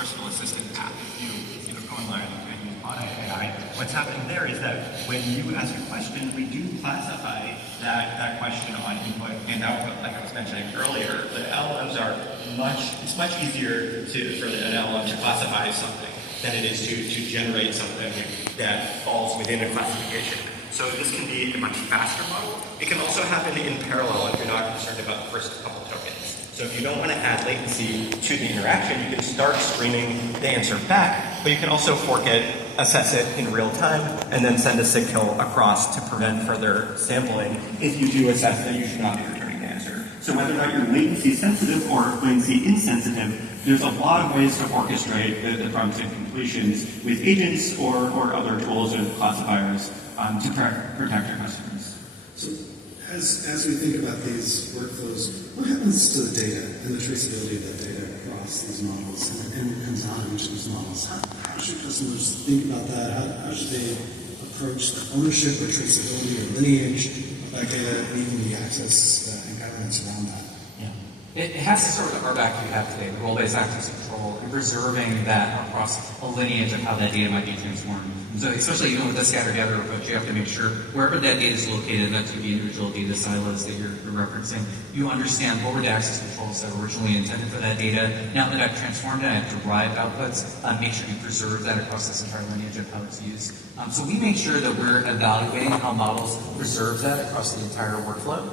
personal assistant app. If you go online and use AI, what's happening there is that when you ask a question, we do classify that question on input and output, like I was mentioning earlier. The LLMs are it's much easier for an LLM to classify something than it is to generate something that falls within a classification. So this can be a much faster model. It can also happen in parallel if you're not concerned about the first couple tokens. So if you don't want to add latency to the interaction, you can start streaming the answer back, but you can also fork it, assess it in real time, and then send a signal across to prevent further sampling if you do assess that you should not be returning the answer. So whether or not you're latency sensitive or latency insensitive, there's a lot of ways to orchestrate the prompts and completions with agents or other tools or classifiers to protect your customers. So as we think about these workflows, what happens to the data and the traceability of that data across these models and on each of these models? How should customers think about that? How should they approach the ownership or traceability or lineage of that data and even the access and governance around that? It has to start with the RBAC you have today, the role-based access control, and preserving that across a lineage of how that data might be transformed. So especially with the scatter-gather approach, you have to make sure wherever that data is located, that could be individual data silos that you're referencing, you understand what were the access controls that were originally intended for that data. Now that I've transformed it, I have derived outputs, make sure you preserve that across this entire lineage of how it's used. So we make sure that we're evaluating how models preserve that across the entire workflow.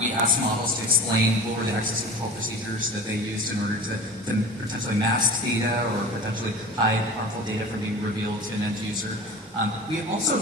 We ask models to explain what were the access control procedures that they used in order to potentially mask data or potentially hide harmful data from being revealed to an end user. We also